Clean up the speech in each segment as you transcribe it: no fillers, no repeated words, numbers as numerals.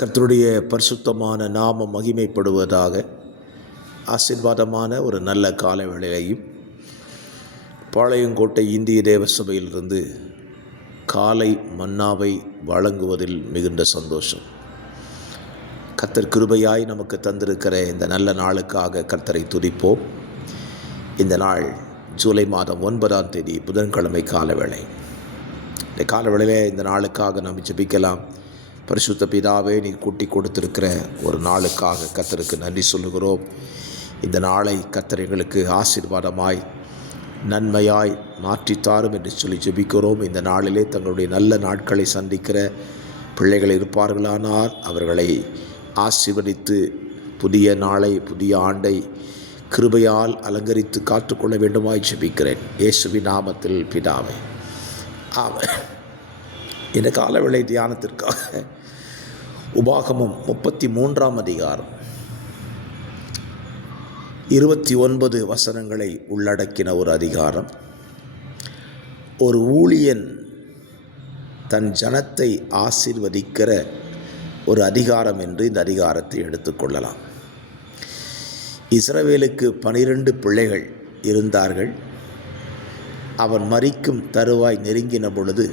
கர்த்தருடைய பரிசுத்தமான நாமம் மகிமைப்படுவதாக. ஆசீர்வாதமான ஒரு நல்ல கால வேளையையும் பாளையங்கோட்டை இந்திய தேவ சபையிலிருந்து காலை மன்னாவை வழங்குவதில் மிகுந்த சந்தோஷம். கர்த்தர் கிருபையாய் நமக்கு தந்திருக்கிற இந்த நல்ல நாளுக்காக கர்த்தரை துதிப்போம். இந்த நாள் ஜூலை மாதம் 9ஆம் தேதி புதன்கிழமை காலவேளை. இந்த காலவேளையிலே இந்த நாளுக்காக நாம் ஜெபிக்கலாம். பரிசுத்த பிதாவே, நீ கூட்டி கொடுத்திருக்கிற ஒரு நாளுக்காக கர்த்தருக்கு நன்றி சொல்லுகிறோம். இந்த நாளை கர்த்தர் எங்களுக்கு ஆசீர்வாதமாய் நன்மையாய் மாற்றித்தாரும் என்று சொல்லி ஜெபிக்கிறோம். இந்த நாளிலே தங்களுடைய நல்ல நாட்களை சந்திக்கிற பிள்ளைகள் இருப்பார்களானால் அவர்களை ஆசீர்வதித்து புதிய நாளை, புதிய ஆண்டை கிருபையால் அலங்கரித்து காத்துக்கொள்ள வேண்டுமாய் ஜெபிக்கிறேன். இயேசுவின் நாமத்தில் பிதாவே, ஆமென். இந்த காலவேளை தியானத்திற்காக உபாகமம் 33ஆம் அதிகாரம் 29 வசனங்களை உள்ளடக்கின ஒரு அதிகாரம். ஒரு ஊழியன் தன் ஜனத்தை ஆசீர்வதிக்கிற ஒரு அதிகாரம் என்று இந்த அதிகாரத்தை எடுத்துக்கொள்ளலாம். இஸ்ரவேலுக்கு 12 பிள்ளைகள் இருந்தார்கள். அவன் மரிக்கும் தருவாய் நெருங்கின பொழுது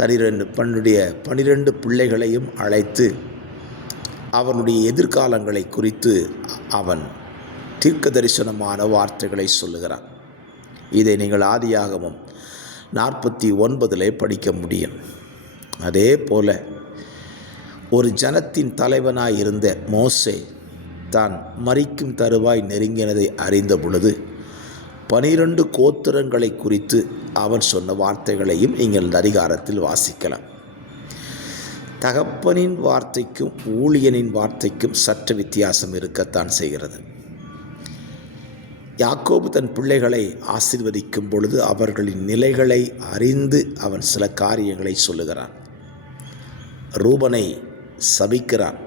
தன்னுடைய 12 பிள்ளைகளையும் அழைத்து அவனுடைய எதிர்காலங்களை குறித்து அவன் தீர்க்க தரிசனமான வார்த்தைகளை சொல்லுகிறான். இதை நீங்கள் ஆதியாகமம் 49 படிக்க முடியும். அதே போல ஒரு ஜனத்தின் தலைவனாய் இருந்த மோசே தான் மரிக்கும் தருவாய் நெருங்கினதை அறிந்த பொழுது 12 கோத்திரங்களை குறித்து அவன் சொன்ன வார்த்தைகளையும் நீங்கள் இந்த அதிகாரத்தில் வாசிக்கலாம். தகப்பனின் வார்த்தைக்கும் ஊழியனின் வார்த்தைக்கும் சற்று வித்தியாசம் இருக்கத்தான் செய்கிறது. யாக்கோபு தன் பிள்ளைகளை ஆசீர்வதிக்கும் பொழுது அவர்களின் நிலைகளை அறிந்து அவன் சில காரியங்களை சொல்லுகிறான். ரூபனை சபிக்கிறான்.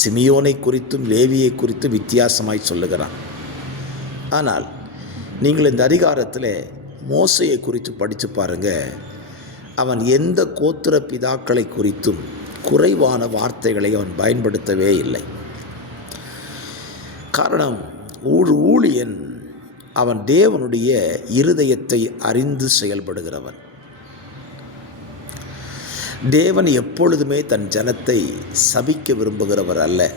சிமியோனை குறித்தும் லேவியை குறித்தும் வித்தியாசமாய் சொல்லுகிறான். ஆனால் நீங்கள் இந்த அதிகாரத்தில் மோசையை குறித்து படித்து பாருங்கள். அவன் எந்த கோத்திர பிதாக்களை குறித்தும் குறைவான வார்த்தைகளை அவன் பயன்படுத்தவே இல்லை. காரணம், ஊழியன் அவன் தேவனுடைய இருதயத்தை அறிந்து செயல்படுகிறவன். தேவன் எப்பொழுதுமே தன் ஜனத்தை சபிக்க விரும்புகிறவர் அல்ல,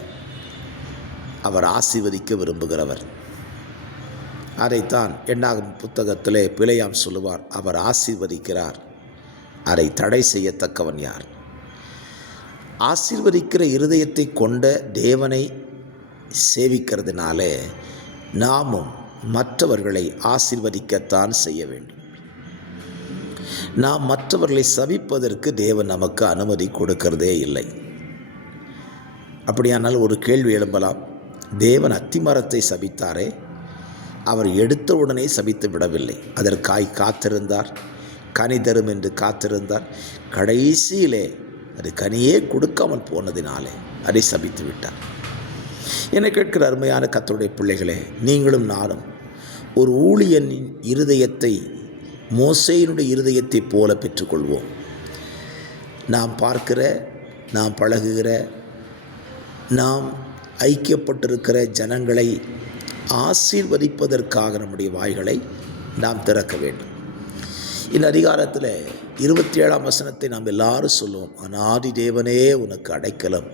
அவர் ஆசீர்வதிக்க விரும்புகிறவர். அதைத்தான் எண்ணாகும் புத்தகத்திலே பிலேயாம் சொல்லுவார், அவர் ஆசீர்வதிக்கிறார், அதை தடை செய்யத்தக்கவன் யார்? ஆசீர்வதிக்கிற இருதயத்தை கொண்ட தேவனை சேவிக்கிறதுனாலே நாமும் மற்றவர்களை ஆசீர்வதிக்கத்தான் செய்ய வேண்டும். நாம் மற்றவர்களை சபிப்பதற்கு தேவன் நமக்கு அனுமதி கொடுக்கிறதே இல்லை. அப்படியானால் ஒரு கேள்வி எழும்பலாம், தேவன் அத்திமரத்தை சபித்தாரே, அவர் எடுத்த உடனே சபித்து விடவில்லை. அதற்காய் காத்திருந்தார், கனி தரும் என்று காத்திருந்தார். கடைசியிலே அது கனியே கொடுக்காமல் போனதினாலே அதை சபித்து விட்டார். என்னை கேட்கிற அருமையான கர்த்தருடைய பிள்ளைகளே, நீங்களும் நானும் ஒரு ஊழியனின் இருதயத்தை மோசேயினுடைய இருதயத்தை போல பெற்றுக்கொள்வோம். நாம் பார்க்கிற, நாம் பழகுகிற, நாம் ஐக்கியப்பட்டிருக்கிற ஜனங்களை ஆசீர்வதிப்பதற்காக நம்முடைய வாய்களை நாம் திறக்க வேண்டும். இந்த அதிகாரத்தில் 27ஆம் வசனத்தை நாம் எல்லாரும் சொல்லுவோம். அநாதி தேவனே உனக்கு அடைக்கலம்,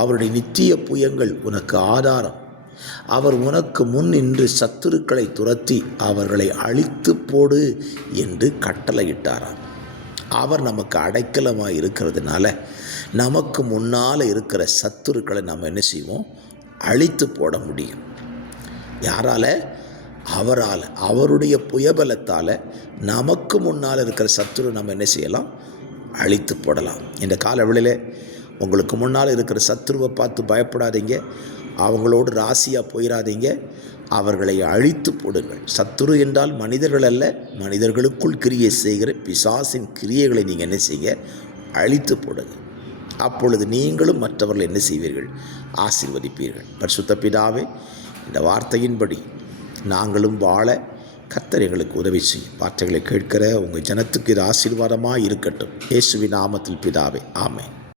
அவருடைய நித்திய புயங்கள் உனக்கு ஆதாரம், அவர் உனக்கு முன் நின்று சத்துருக்களை துரத்தி அவர்களை அழித்து போடு என்று கட்டளையிட்டாராம். அவர் நமக்கு அடைக்கலமாக இருக்கிறதுனால நமக்கு முன்னால் இருக்கிற சத்துருக்களை நம்ம என்ன செய்வோம்? அழித்து போட முடியும். யாரால்? அவரால். அவருடைய புயபலத்தால் நமக்கு முன்னால் இருக்கிற சத்துரு நம்ம என்ன செய்யலாம்? அழித்து போடலாம். இந்த காலவெளியில் உங்களுக்கு முன்னால் இருக்கிற சத்துருவை பார்த்து பயப்படாதீங்க, அவங்களோடு ராசியாக போயிடாதீங்க, அவர்களை அழித்து போடுங்கள். சத்துரு என்றால் மனிதர்கள் அல்ல, மனிதர்களுக்குள் கிரியை செய்கிற பிசாசின் கிரியைகளை நீங்கள் என்ன செய்ய? அழித்து போடுங்க. அப்பொழுது நீங்களும் மற்றவர்கள் என்ன செய்வீர்கள்? ஆசீர்வதிப்பீர்கள். பரிசுத்த பிதாவே, இந்த வார்த்தையின்படி நாங்களும் வாழ கர்த்தர் எங்களுக்கு உதவி செய்யும். வார்த்தைகளை கேட்கிற உங்கள் ஜனத்துக்கு இது ஆசீர்வாதமாக இருக்கட்டும். இயேசுவின் நாமத்தில் பிதாவே, ஆமென்.